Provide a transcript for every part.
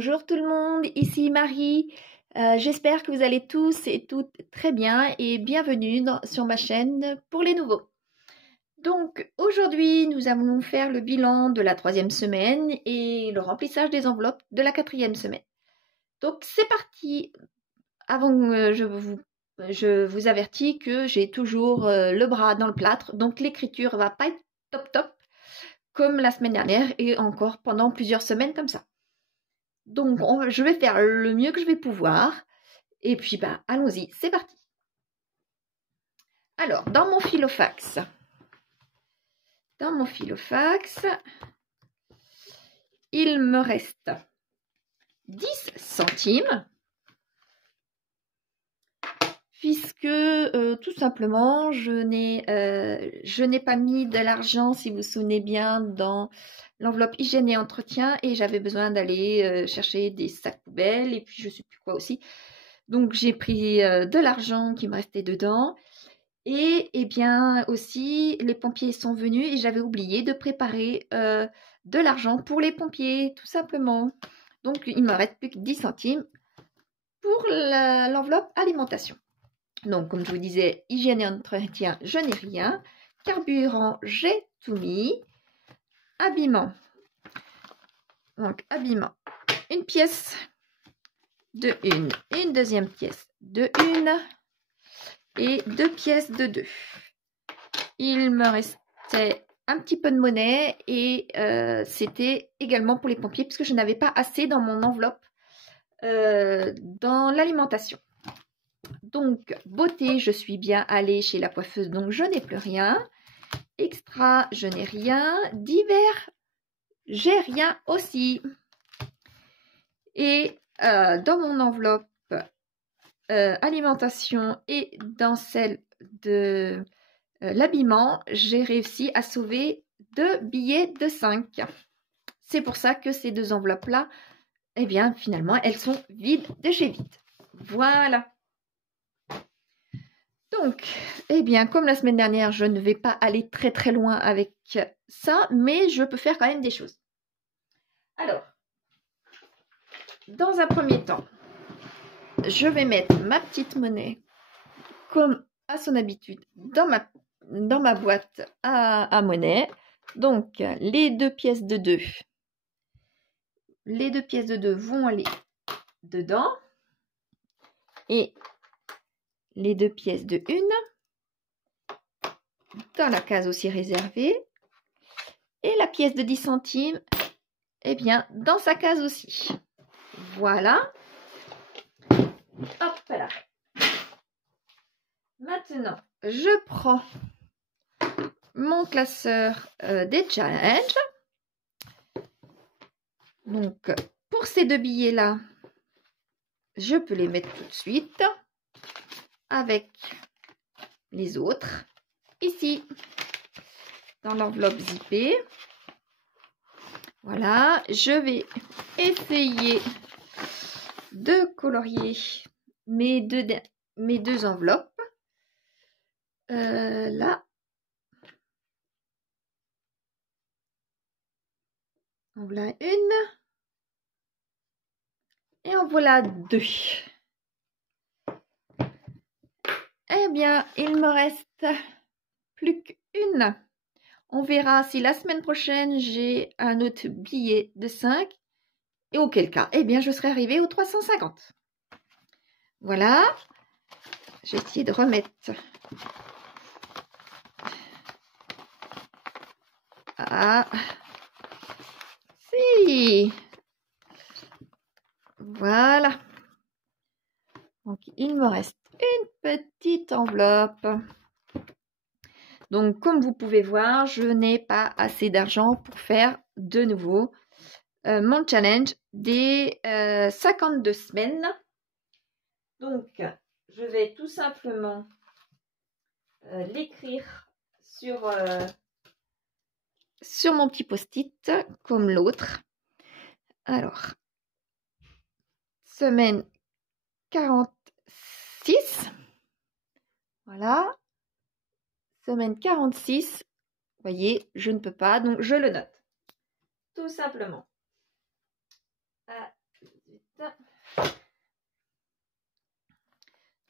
Bonjour tout le monde, ici Marie. J'espère que vous allez tous et toutes très bien et bienvenue sur ma chaîne pour les nouveaux. Donc aujourd'hui, nous allons faire le bilan de la 3e semaine et le remplissage des enveloppes de la 4e semaine. Donc c'est parti. Avant, je vous avertis que j'ai toujours le bras dans le plâtre, donc l'écriture va pas être top comme la semaine dernière et encore pendant plusieurs semaines comme ça. Donc, je vais faire le mieux que je vais pouvoir. Et puis, allons-y, c'est parti. Alors, dans mon filofax, il me reste 10 centimes. Puisque, tout simplement, je n'ai pas mis de l'argent, si vous vous souvenez bien, dans l'enveloppe hygiène et entretien. Et j'avais besoin d'aller chercher des sacs poubelles et puis je ne sais plus quoi aussi. Donc, j'ai pris de l'argent qui me restait dedans. Et bien aussi, les pompiers sont venus et j'avais oublié de préparer de l'argent pour les pompiers, tout simplement. Donc, il me reste plus que 10 centimes pour l'enveloppe alimentation. Donc, comme je vous disais, hygiène et entretien, je n'ai rien. Carburant, j'ai tout mis. Habillement. Donc, habillement, une pièce de 1, une deuxième pièce de 1 et 2 pièces de 2. Il me restait un petit peu de monnaie et c'était également pour les pompiers puisque je n'avais pas assez dans mon enveloppe dans l'alimentation. Donc, beauté, je suis bien allée chez la coiffeuse, donc je n'ai plus rien. Extra, je n'ai rien. Divers, j'ai rien aussi. Et dans mon enveloppe alimentation et dans celle de l'habillement, j'ai réussi à sauver 2 billets de 5. C'est pour ça que ces 2 enveloppes-là, eh bien, finalement, elles sont vides de chez vide. Voilà. Donc, eh bien, comme la semaine dernière, je ne vais pas aller très loin avec ça, mais je peux faire quand même des choses. Alors, dans un premier temps, je vais mettre ma petite monnaie, comme à son habitude, dans ma boîte à monnaie. Donc, les 2 pièces de 2. Les 2 pièces de 2 vont aller dedans. Et les 2 pièces de 1 dans la case aussi réservée. Et la pièce de 10 centimes, eh bien, dans sa case aussi. Voilà. Hop là. Maintenant, je prends mon classeur des challenges. Donc, pour ces 2 billets-là, je peux les mettre tout de suite avec les autres. Ici, dans l'enveloppe zippée. Voilà, je vais essayer de colorier mes deux enveloppes. Là, en voilà une et en voilà 2. Eh bien, il me reste plus qu'une. On verra si la semaine prochaine, j'ai un autre billet de 5. Et auquel cas, eh bien, je serai arrivée aux 350. Voilà. J'ai essayé de remettre. Ah. Si. Voilà. Donc, il me reste une petite enveloppe. Donc, comme vous pouvez voir, je n'ai pas assez d'argent pour faire de nouveau mon challenge des 52 semaines. Donc, je vais tout simplement l'écrire sur mon petit post-it comme l'autre. Alors, semaine 46. Voilà. Semaine 46. Vous voyez, je ne peux pas, donc je le note. Tout simplement. Donc,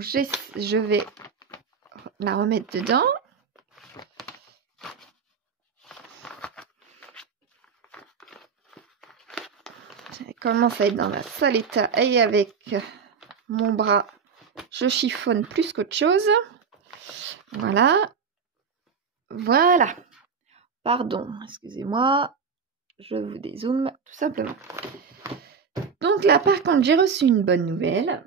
je vais la remettre dedans. Elle commence à être dans un sale état et avec mon bras, je chiffonne plus qu'autre chose. Voilà. Voilà. Pardon, excusez-moi. Je vous dézoome tout simplement. Donc là, par contre, j'ai reçu une bonne nouvelle.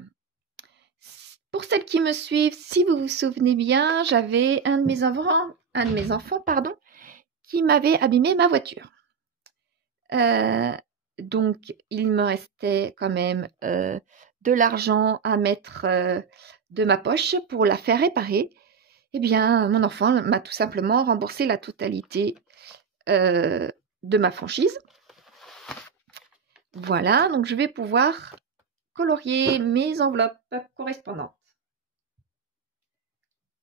Pour celles qui me suivent, si vous vous souvenez bien, j'avais un de mes enfants, qui m'avait abîmé ma voiture. Donc, il me restait quand même de l'argent à mettre de ma poche pour la faire réparer. Eh bien, mon enfant m'a tout simplement remboursé la totalité de ma franchise. Voilà, donc je vais pouvoir colorier mes enveloppes correspondantes.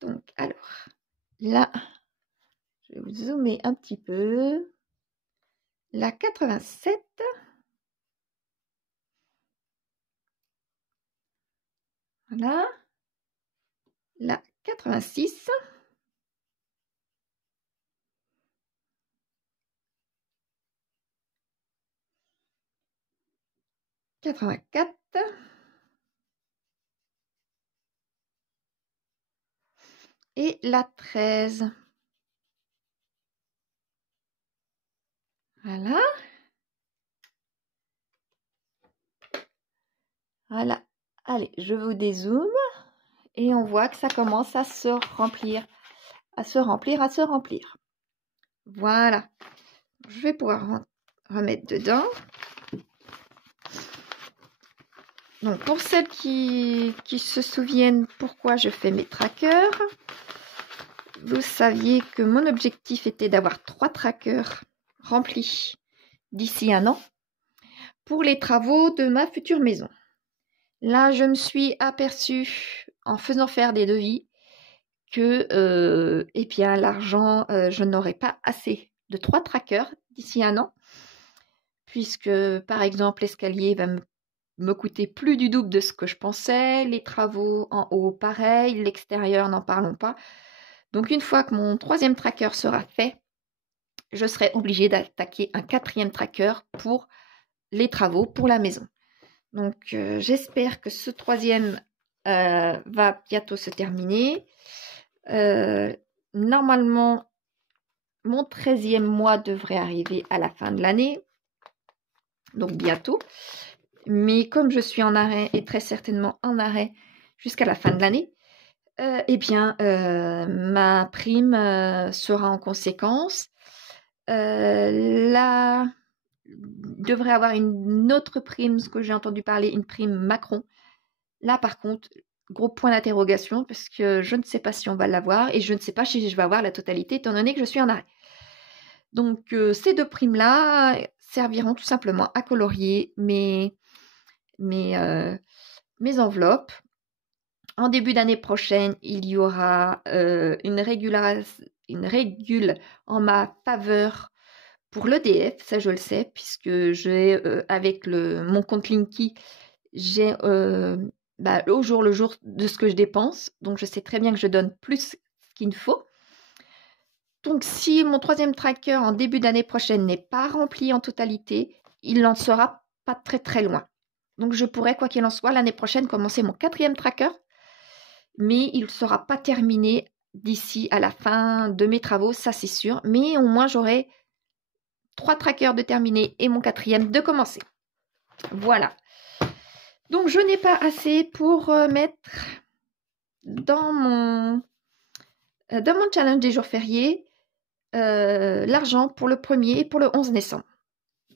Donc, alors, là, je vais vous zoomer un petit peu. La 87. Voilà. La 86. « 84. Et la 13. Voilà. Voilà. Allez, je vous dézoome. Et on voit que ça commence à se remplir. À se remplir. Voilà. Je vais pouvoir remettre dedans. Donc, pour celles qui se souviennent pourquoi je fais mes trackers, vous saviez que mon objectif était d'avoir 3 trackers remplis d'ici 1 an pour les travaux de ma future maison. Là, je me suis aperçue en faisant faire des devis que eh bien, l'argent, je n'aurais pas assez de 3 trackers d'ici 1 an, puisque par exemple l'escalier va me coûter plus du double de ce que je pensais, les travaux en haut pareil, l'extérieur n'en parlons pas. Donc une fois que mon 3e tracker sera fait, je serai obligée d'attaquer un 4e tracker pour les travaux pour la maison. Donc j'espère que ce 3e va bientôt se terminer. Normalement, mon 13e mois devrait arriver à la fin de l'année, donc bientôt. Mais comme je suis en arrêt et très certainement en arrêt jusqu'à la fin de l'année, eh bien, ma prime sera en conséquence. Là, il devrait avoir une autre prime, ce que j'ai entendu parler, une prime Macron. Là, par contre, gros point d'interrogation, parce que je ne sais pas si on va l'avoir et je ne sais pas si je vais avoir la totalité, étant donné que je suis en arrêt. Donc, ces 2 primes-là serviront tout simplement à colorier mes enveloppes. En début d'année prochaine, il y aura une régule en ma faveur pour l'EDF, ça je le sais, puisque j'ai avec mon compte Linky, j'ai au jour le jour de ce que je dépense, donc je sais très bien que je donne plus qu'il ne faut. Donc si mon 3e tracker en début d'année prochaine n'est pas rempli en totalité, il n'en sera pas très très loin. Donc je pourrais, quoi qu'il en soit, l'année prochaine commencer mon 4e tracker, mais il ne sera pas terminé d'ici à la fin de mes travaux, ça c'est sûr. Mais au moins j'aurai 3 trackers de terminer et mon 4e de commencer. Voilà. Donc je n'ai pas assez pour mettre dans mon challenge des jours fériés l'argent pour le 1er et pour le 11 décembre.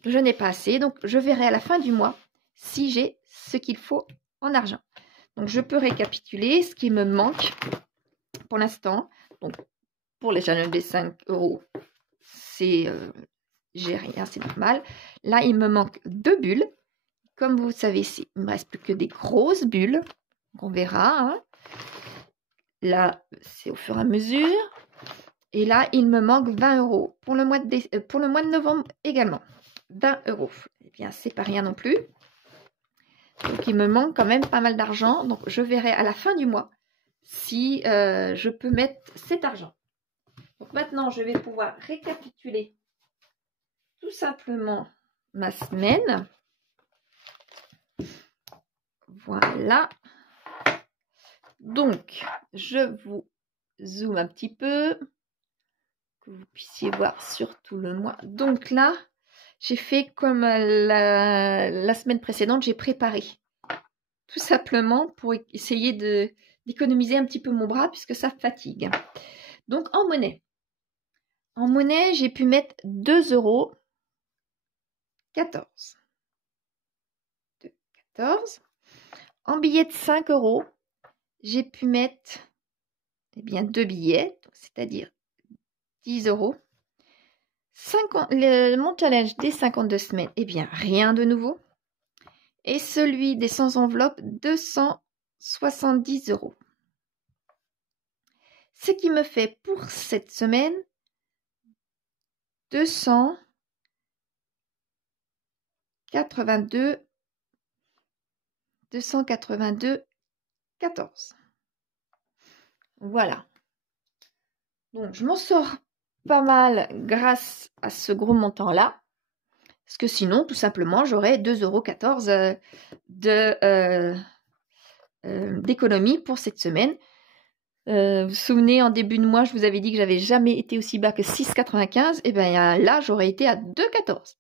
Je n'ai pas assez, donc je verrai à la fin du mois si j'ai ce qu'il faut en argent. Donc je peux récapituler ce qui me manque pour l'instant. Donc pour les challenges des 5 €, c'est j'ai rien, c'est normal. Là, il me manque 2 bulles. Comme vous savez, il ne me reste plus que des grosses bulles. Donc on verra. Hein. Là, c'est au fur et à mesure. Et là, il me manque 20 € pour le mois de novembre également. 20 €. Eh bien, c'est pas rien non plus. Donc, il me manque quand même pas mal d'argent. Donc, je verrai à la fin du mois si je peux mettre cet argent. Donc, maintenant, je vais pouvoir récapituler tout simplement ma semaine. Voilà. Donc, je vous zoome un petit peu, que vous puissiez voir surtout le mois. Donc là, j'ai fait comme la semaine précédente, j'ai préparé. Tout simplement pour essayer d'économiser un petit peu mon bras puisque ça fatigue. Donc en monnaie. En monnaie, j'ai pu mettre 2,14 €. 2,14 €. En billets de 5 €, j'ai pu mettre deux billets, c'est-à-dire 10 €. Mon challenge des 52 semaines, rien de nouveau. Et celui des 100 enveloppes, 270 €. Ce qui me fait pour cette semaine 282,14. Voilà. Donc, je m'en sors pas mal grâce à ce gros montant-là. Parce que sinon, tout simplement, j'aurais 2,14 € d'économie pour cette semaine. Vous vous souvenez, en début de mois, je vous avais dit que j'avais jamais été aussi bas que 6,95. Et bien là, j'aurais été à 2,14.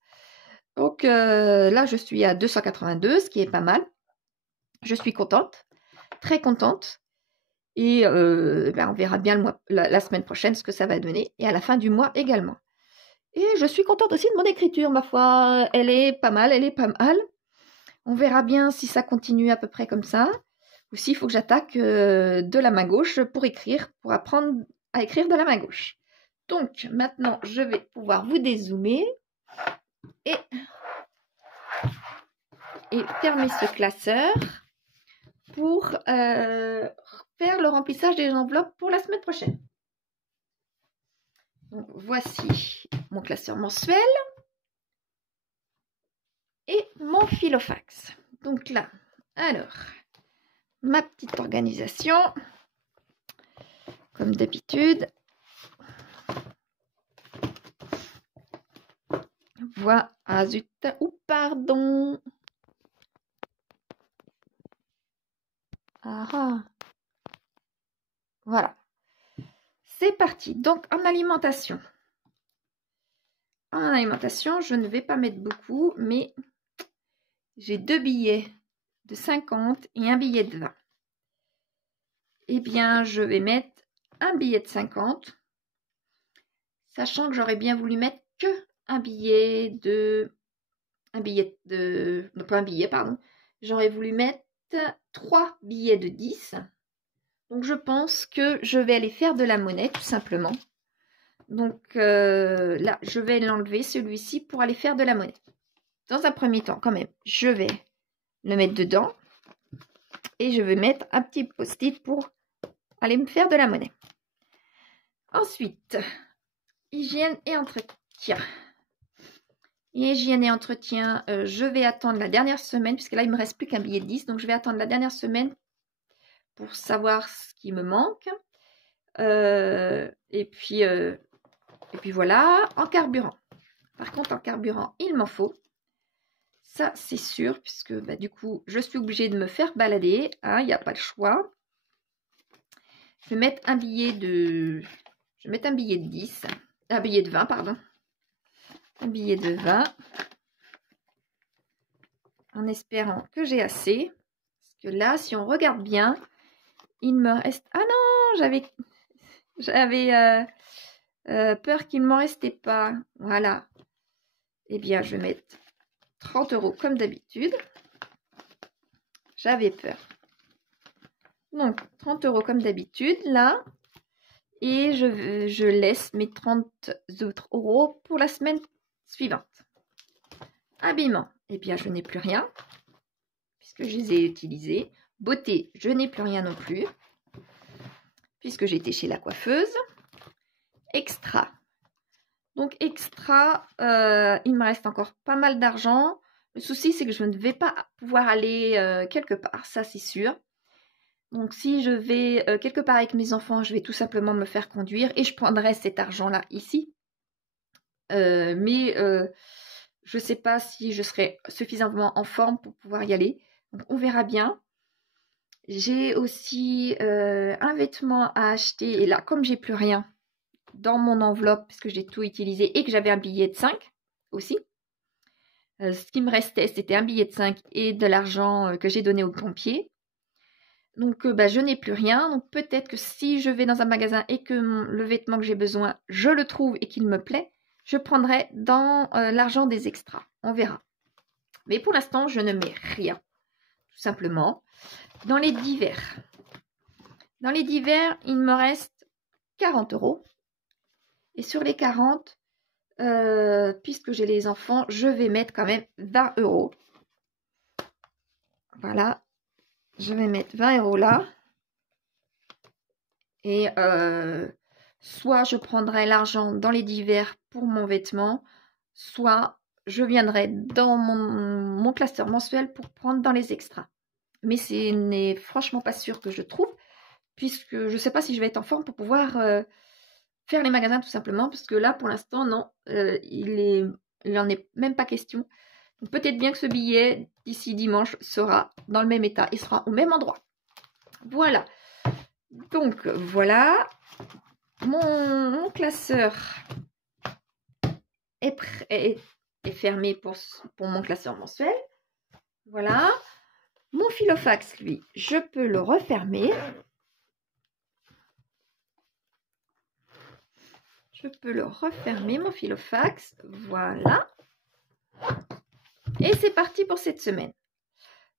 Donc là, je suis à 282, ce qui est pas mal. Je suis contente, très contente. Et on verra bien la semaine prochaine ce que ça va donner. Et à la fin du mois également. Et je suis contente aussi de mon écriture, ma foi. Elle est pas mal, elle est pas mal. On verra bien si ça continue à peu près comme ça. Ou s'il faut que j'attaque de la main gauche pour écrire, pour apprendre à écrire de la main gauche. Donc, maintenant, je vais pouvoir vous dézoomer et fermer ce classeur pour faire le remplissage des enveloppes pour la semaine prochaine. Donc, voici mon classeur mensuel et mon filofax. Donc là, alors, ma petite organisation, comme d'habitude. Voilà, zut, ou pardon. Voilà. C'est parti. Donc, en alimentation. En alimentation, je ne vais pas mettre beaucoup, mais j'ai 2 billets de 50 et un billet de 20. Eh bien, je vais mettre un billet de 50, sachant que j'aurais bien voulu mettre que un billet de... Non, pas un billet, pardon. J'aurais voulu mettre 3 billets de 10. Donc, je pense que je vais aller faire de la monnaie, tout simplement. Donc, là, je vais l'enlever, celui-ci, pour aller faire de la monnaie. Dans un premier temps, quand même, je vais le mettre dedans. Et je vais mettre un petit post-it pour aller me faire de la monnaie. Ensuite, hygiène et entretien. Hygiène et entretien, je vais attendre la dernière semaine, puisque là, il ne me reste plus qu'un billet de 10. Donc, je vais attendre la dernière semaine pour savoir ce qui me manque. Et puis voilà, en carburant. Par contre, en carburant, il m'en faut. Ça, c'est sûr, puisque du coup, je suis obligée de me faire balader. Hein, il n'y a pas le choix. Je vais mettre un billet de... Je vais mettre un billet de 10. Un billet de 20, pardon. Un billet de 20. En espérant que j'ai assez. Parce que là, si on regarde bien, il me reste... Ah non, j'avais peur qu'il ne m'en restait pas. Voilà. Eh bien, je vais mettre 30 € comme d'habitude. J'avais peur. Donc, 30 € comme d'habitude, là. Et je laisse mes 30 autres € pour la semaine suivante. Habillement. Eh bien, je n'ai plus rien. Puisque je les ai utilisés. Beauté, je n'ai plus rien non plus. Puisque j'étais chez la coiffeuse. Extra. Donc, extra, il me reste encore pas mal d'argent. Le souci, c'est que je ne vais pas pouvoir aller quelque part, ça c'est sûr. Donc si je vais quelque part avec mes enfants, je vais tout simplement me faire conduire et je prendrai cet argent-là ici. Mais je ne sais pas si je serai suffisamment en forme pour pouvoir y aller. Donc on verra bien. J'ai aussi un vêtement à acheter. Et là, comme j'ai plus rien dans mon enveloppe, parce que j'ai tout utilisé et que j'avais un billet de 5 aussi. Ce qui me restait, c'était un billet de 5 et de l'argent que j'ai donné aux pompiers. Donc, je n'ai plus rien. Donc, peut-être que si je vais dans un magasin et que le vêtement que j'ai besoin, je le trouve et qu'il me plaît, je prendrai dans l'argent des extras. On verra. Mais pour l'instant, je ne mets rien. Tout simplement. Dans les divers. Dans les divers, il me reste 40 €. Et sur les 40, puisque j'ai les enfants, je vais mettre quand même 20 €. Voilà. Je vais mettre 20 € là. Et soit je prendrai l'argent dans les divers pour mon vêtement, soit je viendrai dans mon classeur mensuel pour prendre dans les extras. Mais ce n'est franchement pas sûr que je trouve, puisque je ne sais pas si je vais être en forme pour pouvoir faire les magasins tout simplement, parce que là pour l'instant non, il n'en est même pas question. Peut-être bien que ce billet d'ici dimanche sera dans le même état, il sera au même endroit. Voilà. Donc voilà, mon classeur est fermé pour mon classeur mensuel. Voilà. Mon filofax, lui, je peux le refermer. Je peux le refermer, mon filofax. Voilà. Et c'est parti pour cette semaine.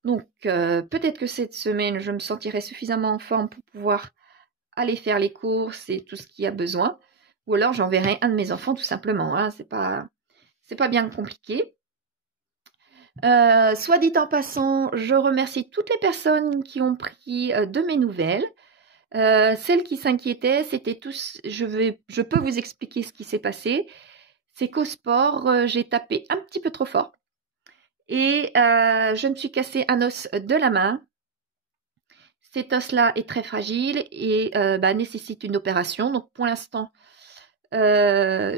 Donc, peut-être que cette semaine, je me sentirai suffisamment en forme pour pouvoir aller faire les courses et tout ce qu'il y a besoin. Ou alors, j'enverrai un de mes enfants tout simplement. Hein. C'est pas bien compliqué. Soit dit en passant, je remercie toutes les personnes qui ont pris de mes nouvelles. Celles qui s'inquiétaient, c'était tous. Je peux vous expliquer ce qui s'est passé. C'est qu'au sport, j'ai tapé un petit peu trop fort. Et je me suis cassé un os de la main. Cet os-là est très fragile et nécessite une opération. Donc pour l'instant, là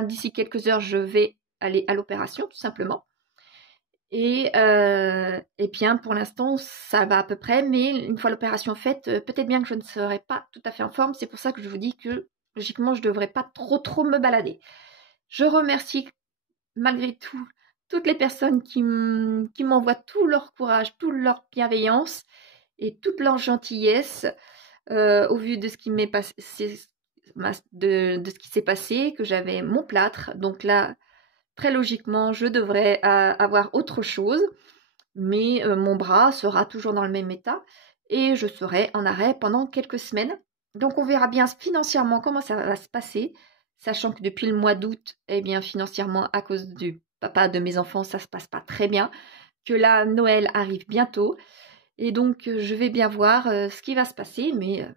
d'ici quelques heures, je vais aller à l'opération tout simplement. Et bien pour l'instant, ça va à peu près. Mais une fois l'opération faite, peut-être bien que je ne serai pas tout à fait en forme. C'est pour ça que je vous dis que logiquement, je ne devrais pas trop me balader. Je remercie malgré tout toutes les personnes qui m'envoient tout leur courage, toute leur bienveillance et toute leur gentillesse au vu de ce qui m'est passé, de ce qui s'est passé, que j'avais mon plâtre. Donc là, très logiquement, je devrais avoir autre chose, mais mon bras sera toujours dans le même état et je serai en arrêt pendant quelques semaines. Donc on verra bien financièrement comment ça va se passer, sachant que depuis le mois d'août, eh bien financièrement, à cause du papa de mes enfants, ça se passe pas très bien, que là, Noël arrive bientôt. Et donc, je vais bien voir ce qui va se passer, mais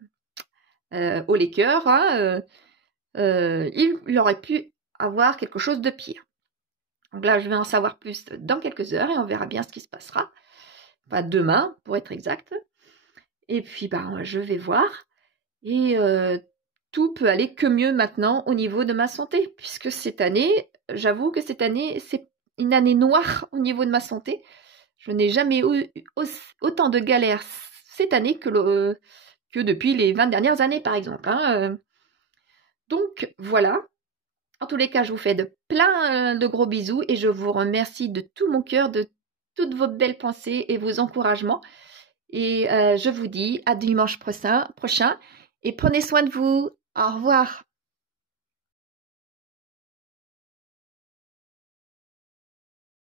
au les cœurs, hein, il aurait pu avoir quelque chose de pire. Donc là, je vais en savoir plus dans quelques heures et on verra bien ce qui se passera. Pas demain, pour être exact. Et puis, je vais voir. Et tout peut aller que mieux maintenant au niveau de ma santé, puisque cette année, j'avoue que cette année, c'est une année noire au niveau de ma santé. Je n'ai jamais eu autant de galères cette année que depuis les 20 dernières années, par exemple. Hein. Donc, voilà. En tous les cas, je vous fais plein de gros bisous et je vous remercie de tout mon cœur, de toutes vos belles pensées et vos encouragements. Et je vous dis à dimanche prochain et prenez soin de vous. Au revoir.